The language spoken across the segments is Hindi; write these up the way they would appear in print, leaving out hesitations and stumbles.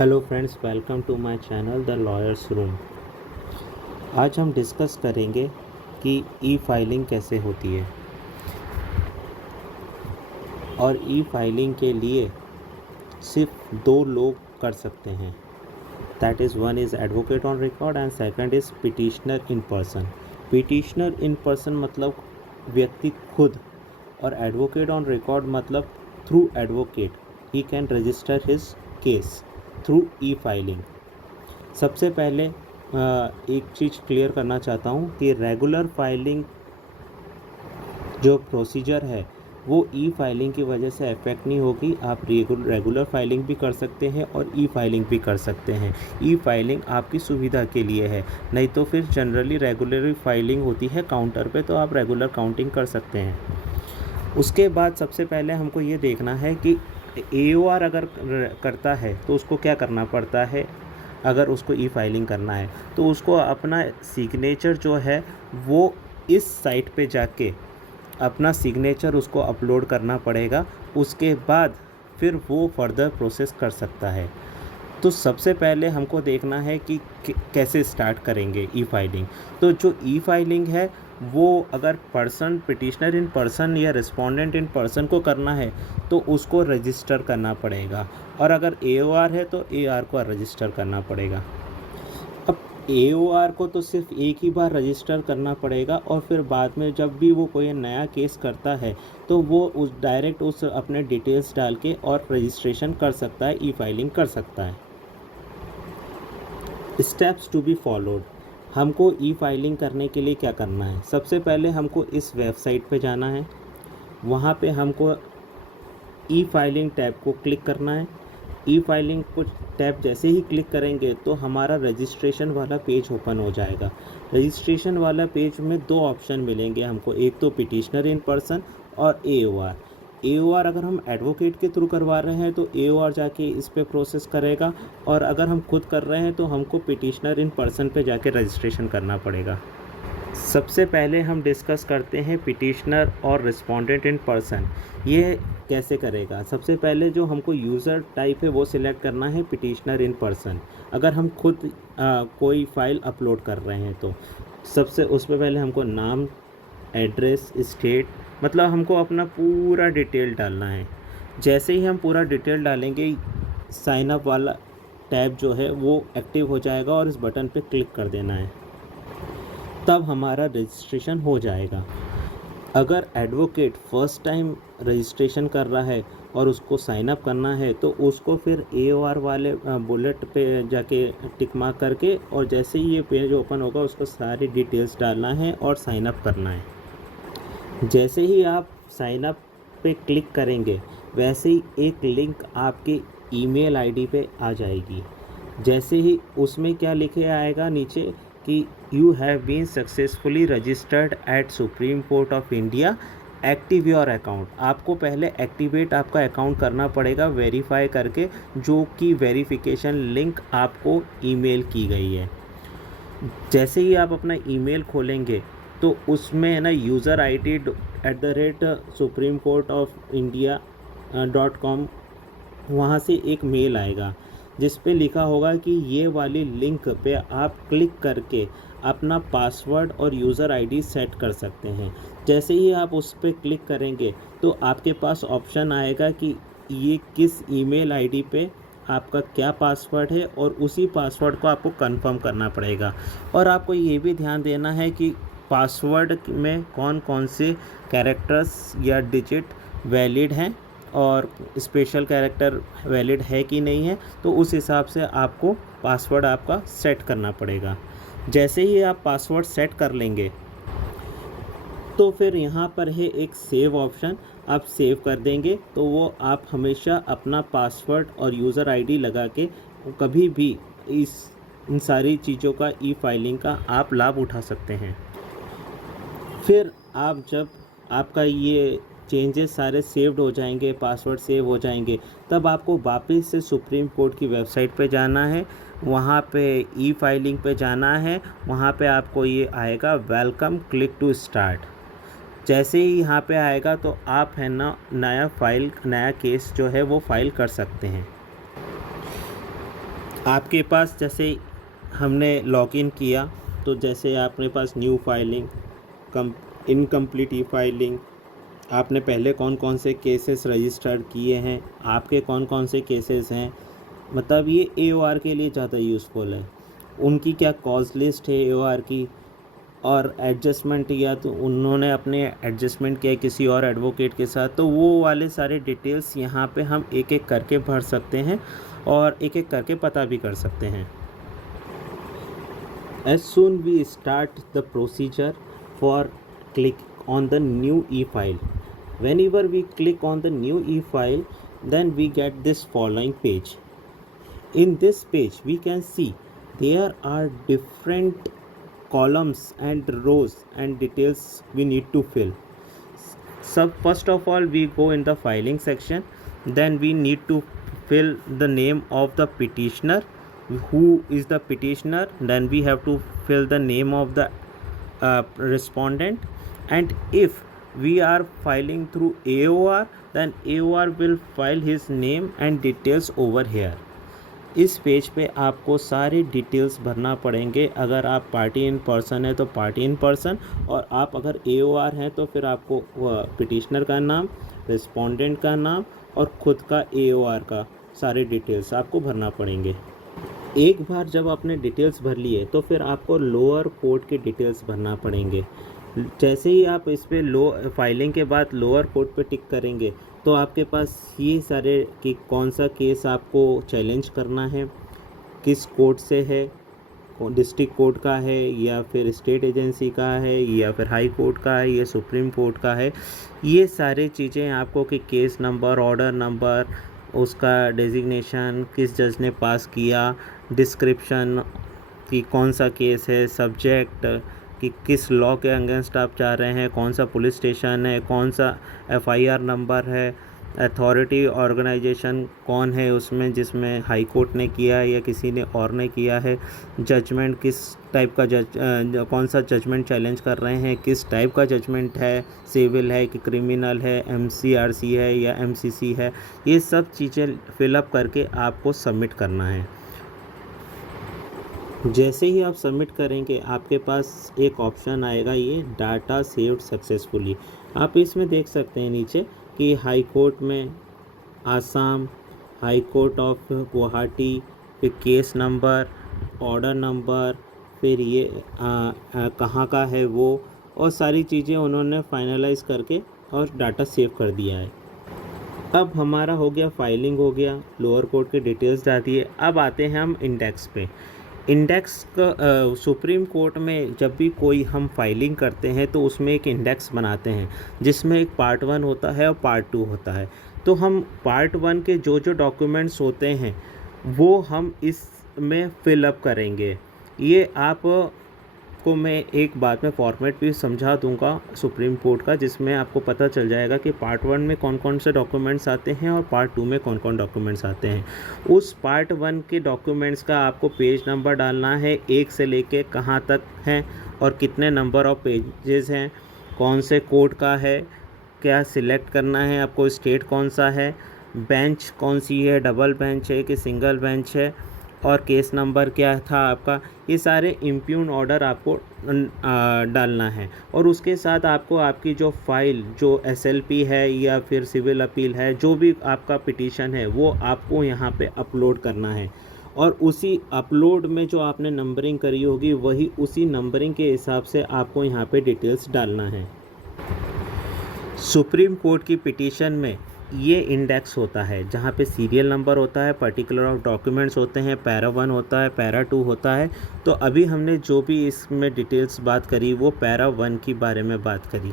Hello friends, welcome to my channel the lawyers room. आज हम डिस्कस करेंगे कि ई फाइलिंग कैसे होती है। और ई फाइलिंग के लिए सिर्फ दो लोग कर सकते हैं, that is one is advocate on record and second is petitioner in person. Petitioner in person मतलब व्यक्ति खुद, और एडवोकेट ऑन रिकॉर्ड मतलब through advocate he can register his case through E filing. सबसे पहले एक चीज़ क्लियर करना चाहता हूँ कि रेगुलर फाइलिंग जो प्रोसीजर है वो ई फाइलिंग की वजह से इफेक्ट नहीं होगी। आप रेगुलर फाइलिंग भी कर सकते हैं और ई फाइलिंग भी कर सकते हैं। ई फाइलिंग आपकी सुविधा के लिए है, नहीं तो फिर जनरली रेगुलर फाइलिंग होती है काउंटर पे, तो आप रेगुलर काउंटिंग कर सकते हैं। उसके बाद सबसे पहले हमको ये देखना है कि AOR अगर करता है तो उसको क्या करना पड़ता है। अगर उसको ई फाइलिंग करना है तो उसको अपना सिग्नेचर जो है वो इस साइट पे जाके अपना सिग्नेचर उसको अपलोड करना पड़ेगा। उसके बाद फिर वो फर्दर प्रोसेस कर सकता है। तो सबसे पहले हमको देखना है कि कैसे स्टार्ट करेंगे ई फाइलिंग। तो जो ई फाइलिंग है वो अगर पर्सन पिटिशनर इन पर्सन या रिस्पोंडेंट इन पर्सन को करना है तो उसको रजिस्टर करना पड़ेगा, और अगर AOR है तो AR को रजिस्टर करना पड़ेगा। अब AOR को तो सिर्फ एक ही बार रजिस्टर करना पड़ेगा, और फिर बाद में जब भी वो कोई नया केस करता है तो वो उस डायरेक्ट उस अपने डिटेल्स डाल के और रजिस्ट्रेशन कर सकता है, ई फाइलिंग कर सकता है। Steps to be followed. हमको ई फाइलिंग करने के लिए क्या करना है। सबसे पहले हमको इस वेबसाइट पे जाना है, वहाँ पे हमको ई फाइलिंग टैब को क्लिक करना है। ई फाइलिंग को टैब जैसे ही क्लिक करेंगे तो हमारा रजिस्ट्रेशन वाला पेज ओपन हो जाएगा। रजिस्ट्रेशन वाला पेज में दो ऑप्शन मिलेंगे हमको, एक तो पिटिशनर इन पर्सन और AOR। AOR अगर हम एडवोकेट के थ्रू करवा रहे हैं तो AOR जाके इस पे प्रोसेस करेगा, और अगर हम खुद कर रहे हैं तो हमको पिटिशनर इन पर्सन पे जाके रजिस्ट्रेशन करना पड़ेगा। सबसे पहले हम डिस्कस करते हैं पिटिशनर और रिस्पोंडेंट इन पर्सन, ये कैसे करेगा। सबसे पहले जो हमको यूज़र टाइप है वो सिलेक्ट करना है पिटिशनर इन पर्सन। अगर हम खुद कोई फाइल अपलोड कर रहे हैं तो सबसे उसमें पहले हमको नाम, एड्रेस, स्टेट, मतलब हमको अपना पूरा डिटेल डालना है। जैसे ही हम पूरा डिटेल डालेंगे साइन अप वाला टैब जो है वो एक्टिव हो जाएगा, और इस बटन पे क्लिक कर देना है, तब हमारा रजिस्ट्रेशन हो जाएगा। अगर एडवोकेट फर्स्ट टाइम रजिस्ट्रेशन कर रहा है और उसको साइन अप करना है तो उसको फिर AOR वाले बुलेट पे जाके टिक मार्क करके, और जैसे ही ये पेज ओपन होगा उसको सारी डिटेल्स डालना है और साइन अप करना है। जैसे ही आप साइन अप पे क्लिक करेंगे वैसे ही एक लिंक आपके ईमेल आईडी पे आ जाएगी। जैसे ही उसमें क्या लिखे आएगा नीचे कि you have been successfully registered at Supreme Court of India, active your account. आपको पहले एक्टिवेट आपका अकाउंट करना पड़ेगा वेरीफाई करके, जो कि वेरिफिकेशन लिंक आपको ईमेल की गई है। जैसे ही आप अपना ईमेल खोलेंगे तो उसमें है ना user@supreme-court-of-india.com, वहाँ से एक मेल आएगा जिस पे लिखा होगा कि ये वाली लिंक पे आप क्लिक करके अपना पासवर्ड और यूज़र आईडी सेट कर सकते हैं। जैसे ही आप उस पर क्लिक करेंगे तो आपके पास ऑप्शन आएगा कि ये किस ईमेल आईडी पे आपका क्या पासवर्ड है, और उसी पासवर्ड को आपको कंफर्म करना पड़ेगा। और आपको ये भी ध्यान देना है कि पासवर्ड में कौन कौन से कैरेक्टर्स या डिजिट वैलिड हैं और स्पेशल कैरेक्टर वैलिड है कि नहीं है, तो उस हिसाब से आपको पासवर्ड आपका सेट करना पड़ेगा। जैसे ही आप पासवर्ड सेट कर लेंगे तो फिर यहाँ पर है एक सेव ऑप्शन, आप सेव कर देंगे तो वो आप हमेशा अपना पासवर्ड और यूज़र आईडी लगा के कभी भी इन सारी चीज़ों का ई फाइलिंग का आप लाभ उठा सकते हैं। फिर आप जब आपका ये चेंजेस सारे सेव्ड हो जाएंगे, पासवर्ड सेव हो जाएंगे, तब आपको वापस से सुप्रीम कोर्ट की वेबसाइट पे जाना है, वहाँ पे ई फाइलिंग पे जाना है। वहाँ पे आपको ये आएगा वेलकम, क्लिक टू स्टार्ट। जैसे ही यहाँ पे आएगा तो आप है ना नया केस जो है वो फाइल कर सकते हैं। आपके पास जैसे हमने लॉगिन किया तो जैसे आपके पास न्यू फाइलिंग, कम इनकम्प्लीट ई फाइलिंग, आपने पहले कौन कौन से केसेस रजिस्टर्ड किए हैं, आपके कौन कौन से केसेस हैं, मतलब ये AOR के लिए ज़्यादा यूज़फुल है। उनकी क्या कॉज लिस्ट है AOR की, और एडजस्टमेंट या तो उन्होंने अपने एडजस्टमेंट किया किसी और एडवोकेट के साथ, तो वो वाले सारे डिटेल्स यहाँ पे हम एक एक करके भर सकते हैं और एक एक करके पता भी कर सकते हैं। As soon we start the procedure for click on the new e-file. Whenever we click on the new e-file, then we get this following page. In this page we can see there are different columns and rows and details we need to fill. So first of all we go in the filing section, then we need to fill the name of the petitioner, who is the petitioner, then we have to fill the name of the respondent, and if we are filing through AOR, then AOR will file his name and details over here. इस पेज पे आपको सारी डिटेल्स भरना पड़ेंगे। अगर आप पार्टी इन पर्सन है तो पार्टी इन पर्सन, और आप अगर AOR हैं तो फिर आपको पिटिशनर का नाम, रिस्पोंडेंट का नाम और ख़ुद का AOR का सारे डिटेल्स आपको भरना पड़ेंगे। एक बार जब आपने डिटेल्स भर लिए तो फिर आपको लोअर कोर्ट के डिटेल्स भरना पड़ेंगे। जैसे ही आप इस पे फाइलिंग के बाद लोअर कोर्ट पे टिक करेंगे तो आपके पास ये सारे कि कौन सा केस आपको चैलेंज करना है, किस कोर्ट से है, डिस्ट्रिक्ट कोर्ट का है या फिर स्टेट एजेंसी का है या फिर हाई कोर्ट का है या सुप्रीम कोर्ट का है, ये सारी चीज़ें आपको कि केस नंबर, ऑर्डर नंबर, उसका डेजिग्नेशन, किस जज ने पास किया, डिस्क्रिप्शन कि कौन सा केस है, सब्जेक्ट कि किस लॉ के अगेंस्ट आप चाह रहे हैं, कौन सा पुलिस स्टेशन है, कौन सा FIR नंबर है, अथॉरिटी ऑर्गेनाइजेशन कौन है उसमें, जिसमें हाई कोर्ट ने किया है या किसी ने और ने किया है, जजमेंट किस टाइप का कौन सा जजमेंट चैलेंज कर रहे हैं, किस टाइप का जजमेंट है, सिविल है कि क्रिमिनल है, MCRC है या MCC है, ये सब चीज़ें फिलअप करके आपको सबमिट करना है। जैसे ही आप सबमिट करेंगे आपके पास एक ऑप्शन आएगा, ये डाटा सेव्ड सक्सेसफुली। आप इसमें देख सकते हैं नीचे कि हाई कोर्ट में Assam, high court of Guwahati, फिर केस नंबर, ऑर्डर नंबर, फिर ये कहाँ का है वो, और सारी चीज़ें उन्होंने फाइनलाइज करके और डाटा सेव कर दिया है। अब हमारा हो गया, फाइलिंग हो गया, लोअर कोर्ट के डिटेल्स डाल दिए। अब आते हैं हम इंडेक्स पे। इंडेक्स का सुप्रीम कोर्ट में जब भी कोई हम फाइलिंग करते हैं तो उसमें एक इंडेक्स बनाते हैं जिसमें एक पार्ट 1 होता है और पार्ट 2 होता है। तो हम पार्ट 1 के जो जो डॉक्यूमेंट्स होते हैं वो हम इसमें फिलअप करेंगे। ये आपको मैं एक बात में फॉर्मेट भी समझा दूंगा सुप्रीम कोर्ट का, जिसमें आपको पता चल जाएगा कि पार्ट 1 में कौन कौन से डॉक्यूमेंट्स आते हैं और पार्ट 2 में कौन कौन डॉक्यूमेंट्स आते हैं। उस पार्ट 1 के डॉक्यूमेंट्स का आपको पेज नंबर डालना है, 1 से लेके कहाँ तक हैं और कितने नंबर ऑफ पेजेस हैं, कौन से कोर्ट का है, क्या सिलेक्ट करना है आपको, स्टेट कौन सा है, बेंच कौन सी है, डबल बेंच है कि सिंगल बेंच है, और केस नंबर क्या था आपका। ये सारे इम्प्यून ऑर्डर आपको डालना है। और उसके साथ आपको आपकी जो फाइल, जो SLP है या फिर सिविल अपील है, जो भी आपका पिटीशन है वो आपको यहाँ पे अपलोड करना है। और उसी अपलोड में जो आपने नंबरिंग करी होगी वही उसी नंबरिंग के हिसाब से आपको यहाँ पे डिटेल्स डालना है। सुप्रीम कोर्ट की पिटीशन में ये इंडेक्स होता है जहाँ पे सीरियल नंबर होता है, पर्टिकुलर ऑफ डॉक्यूमेंट्स होते हैं, पैरा 1 होता है, पैरा 2 होता है। तो अभी हमने जो भी इसमें डिटेल्स बात करी वो पैरा 1 की बारे में बात करी।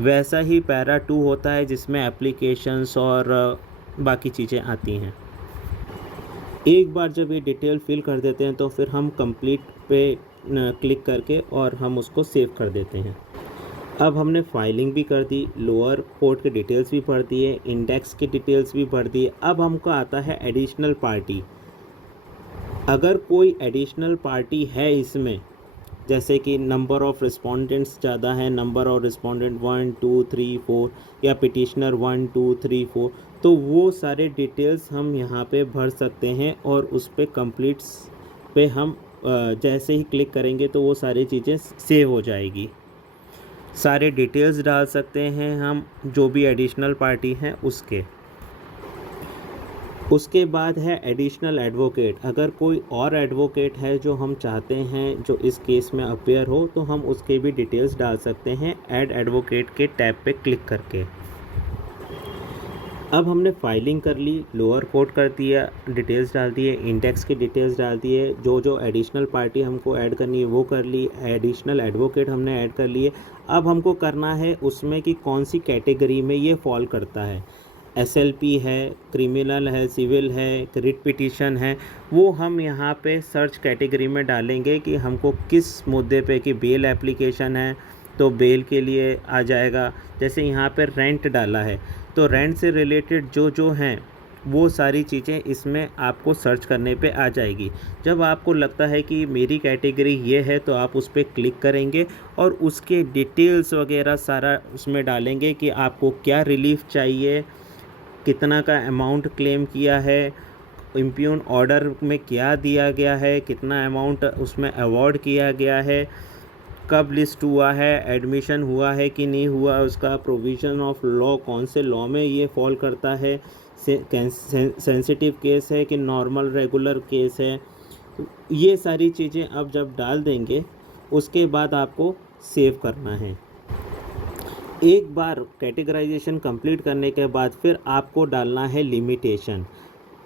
वैसा ही पैरा 2 होता है जिसमें एप्लीकेशंस और बाकी चीज़ें आती हैं। एक बार जब ये डिटेल फिल कर देते हैं तो फिर हम कंप्लीट पे क्लिक करके और हम उसको सेव कर देते हैं। अब हमने फाइलिंग भी कर दी, लोअर कोर्ट के डिटेल्स भी भर दिए, इंडेक्स के डिटेल्स भी भर दिए। अब हमको आता है एडिशनल पार्टी। अगर कोई एडिशनल पार्टी है इसमें, जैसे कि नंबर ऑफ़ रिस्पोंडेंट्स ज़्यादा है, नंबर ऑफ रिस्पोंडेंट 1 2 3 4 या पिटिशनर 1 2 3 4, तो वो सारे डिटेल्स हम यहाँ पे भर सकते हैं और उस पे कंप्लीट्स पे हम जैसे ही क्लिक करेंगे तो वो सारी चीज़ें सेव हो जाएगी। सारे डिटेल्स डाल सकते हैं हम जो भी एडिशनल पार्टी हैं उसके। उसके बाद है एडिशनल एडवोकेट। अगर कोई और एडवोकेट है जो हम चाहते हैं जो इस केस में अपीयर हो तो हम उसके भी डिटेल्स डाल सकते हैं ऐड एडवोकेट के टैब पे क्लिक करके। अब हमने फाइलिंग कर ली, लोअर कोर्ट कर दिया, डिटेल्स डाल दिए, इंडेक्स की डिटेल्स डाल दिए, जो एडिशनल पार्टी हमको ऐड करनी है वो कर ली, एडिशनल एडवोकेट हमने ऐड कर लिए। अब हमको करना है उसमें कि कौन सी कैटेगरी में ये फॉल करता है, एसएलपी है, क्रिमिनल है, सिविल है, रिट पिटीशन है, वो हम यहाँ पे सर्च कैटेगरी में डालेंगे कि हमको किस मुद्दे पे, कि बेल एप्लीकेशन है तो बेल के लिए आ जाएगा। जैसे यहाँ पे रेंट डाला है तो रेंट से रिलेटेड जो हैं वो सारी चीज़ें इसमें आपको सर्च करने पे आ जाएगी। जब आपको लगता है कि मेरी कैटेगरी ये है तो आप उस पर क्लिक करेंगे और उसके डिटेल्स वगैरह सारा उसमें डालेंगे कि आपको क्या रिलीफ चाहिए, कितना का अमाउंट क्लेम किया है, इम्प्यून ऑर्डर में क्या दिया गया है, कितना अमाउंट उसमें अवॉर्ड किया गया है, कब लिस्ट हुआ है, एडमिशन हुआ है कि नहीं हुआ, उसका प्रोविज़न ऑफ लॉ कौन से लॉ में ये फॉल करता है, सेंसिटिव केस है कि नॉर्मल रेगुलर केस है। ये सारी चीज़ें अब जब डाल देंगे उसके बाद आपको सेव करना है। एक बार कैटेगराइजेशन कंप्लीट करने के बाद फिर आपको डालना है लिमिटेशन।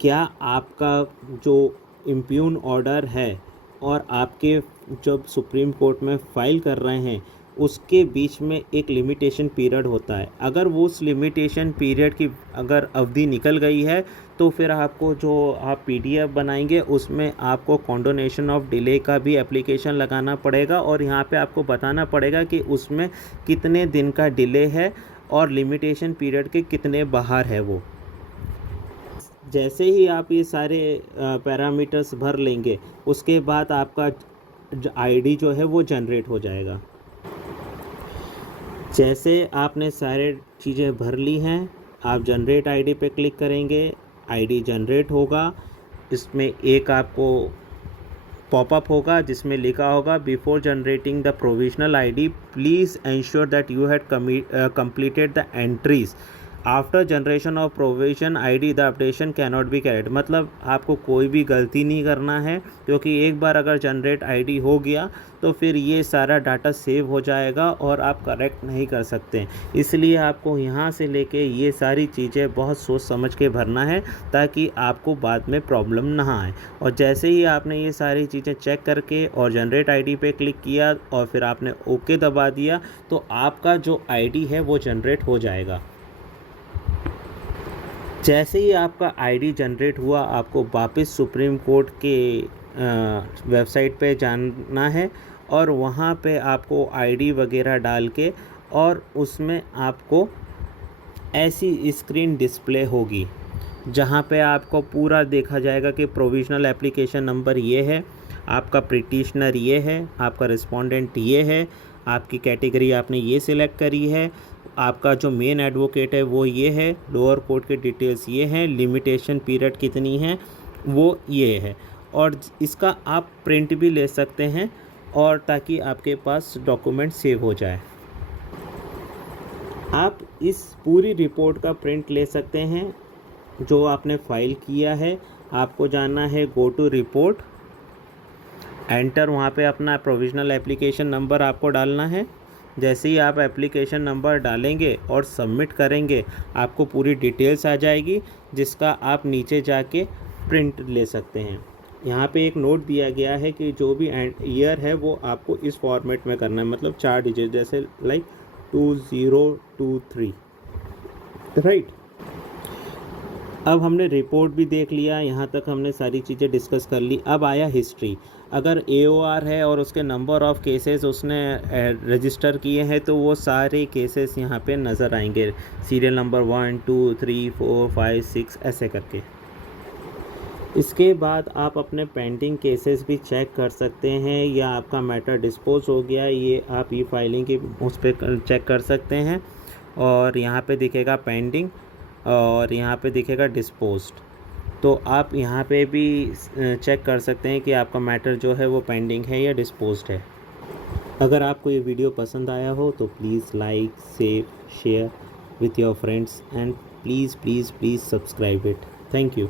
क्या आपका जो इम्प्यून ऑर्डर है और आपके जब सुप्रीम कोर्ट में फ़ाइल कर रहे हैं उसके बीच में एक लिमिटेशन पीरियड होता है, अगर वो उस लिमिटेशन पीरियड की अगर अवधि निकल गई है तो फिर आपको जो आप पीडीएफ बनाएंगे उसमें आपको कॉन्डोनेशन ऑफ डिले का भी एप्लीकेशन लगाना पड़ेगा और यहाँ पे आपको बताना पड़ेगा कि उसमें कितने दिन का डिले है और लिमिटेशन पीरियड के कितने बाहर है वो। जैसे ही आप ये सारे पैरामीटर्स भर लेंगे उसके बाद आपका आईडी जो है वो जनरेट हो जाएगा। जैसे आपने सारे चीज़ें भर ली हैं आप जनरेट आईडी पे क्लिक करेंगे, आईडी जनरेट होगा। इसमें एक आपको पॉपअप होगा जिसमें लिखा होगा before generating the provisional ID please ensure that you had completed the entries after generation of provision ID the updation cannot be carried. मतलब आपको कोई भी गलती नहीं करना है क्योंकि एक बार अगर जनरेट आईडी हो गया तो फिर ये सारा डाटा सेव हो जाएगा और आप करेक्ट नहीं कर सकते। इसलिए आपको यहाँ से लेके ये सारी चीज़ें बहुत सोच समझ के भरना है ताकि आपको बाद में प्रॉब्लम ना आए। और जैसे ही आपने ये सारी चीज़ें चेक करके और जनरेट आईडी पे क्लिक किया और फिर आपने ओके दबा दिया तो आपका जो आईडी है वो जनरेट हो जाएगा। जैसे ही आपका आईडी जनरेट हुआ आपको वापस सुप्रीम कोर्ट के वेबसाइट पे जाना है और वहाँ पे आपको आईडी वगैरह डाल के और उसमें आपको ऐसी स्क्रीन डिस्प्ले होगी जहाँ पे आपको पूरा देखा जाएगा कि प्रोविजनल एप्लीकेशन नंबर ये है, आपका पिटीशनर ये है, आपका रिस्पोंडेंट ये है, आपकी कैटेगरी आपने ये सिलेक्ट करी है, आपका जो मेन एडवोकेट है वो ये है, लोअर कोर्ट के डिटेल्स ये हैं, लिमिटेशन पीरियड कितनी है वो ये है। और इसका आप प्रिंट भी ले सकते हैं और ताकि आपके पास डॉक्यूमेंट सेव हो जाए। आप इस पूरी रिपोर्ट का प्रिंट ले सकते हैं जो आपने फाइल किया है। आपको जाना है गो टू रिपोर्ट, एंटर, वहाँ पे अपना प्रोविजनल एप्लीकेशन नंबर आपको डालना है। जैसे ही आप एप्लीकेशन नंबर डालेंगे और सबमिट करेंगे आपको पूरी डिटेल्स आ जाएगी जिसका आप नीचे जाके प्रिंट ले सकते हैं। यहाँ पे एक नोट दिया गया है कि जो भी ईयर है वो आपको इस फॉर्मेट में करना है, मतलब 4 डिजिट जैसे लाइक 2023, राइट। अब हमने रिपोर्ट भी देख लिया, यहाँ तक हमने सारी चीज़ें डिस्कस कर ली। अब आया हिस्ट्री। अगर AOR है और उसके नंबर ऑफ़ केसेस उसने रजिस्टर किए हैं तो वो सारे केसेस यहाँ पे नज़र आएंगे, सीरियल नंबर 1 2 3 4 5 6 ऐसे करके। इसके बाद आप अपने पेंडिंग केसेस भी चेक कर सकते हैं या आपका मैटर डिस्पोज हो गया ये आप ई फाइलिंग की उस पर चेक कर सकते हैं। और यहाँ पे दिखेगा पेंडिंग, और यहाँ पे दिखेगा डिस्पोज्ड। तो आप यहाँ पे भी चेक कर सकते हैं कि आपका मैटर जो है वो पेंडिंग है या डिस्पोज्ड है। अगर आपको ये वीडियो पसंद आया हो तो please like, save, share with your friends and please please please subscribe it. Thank you.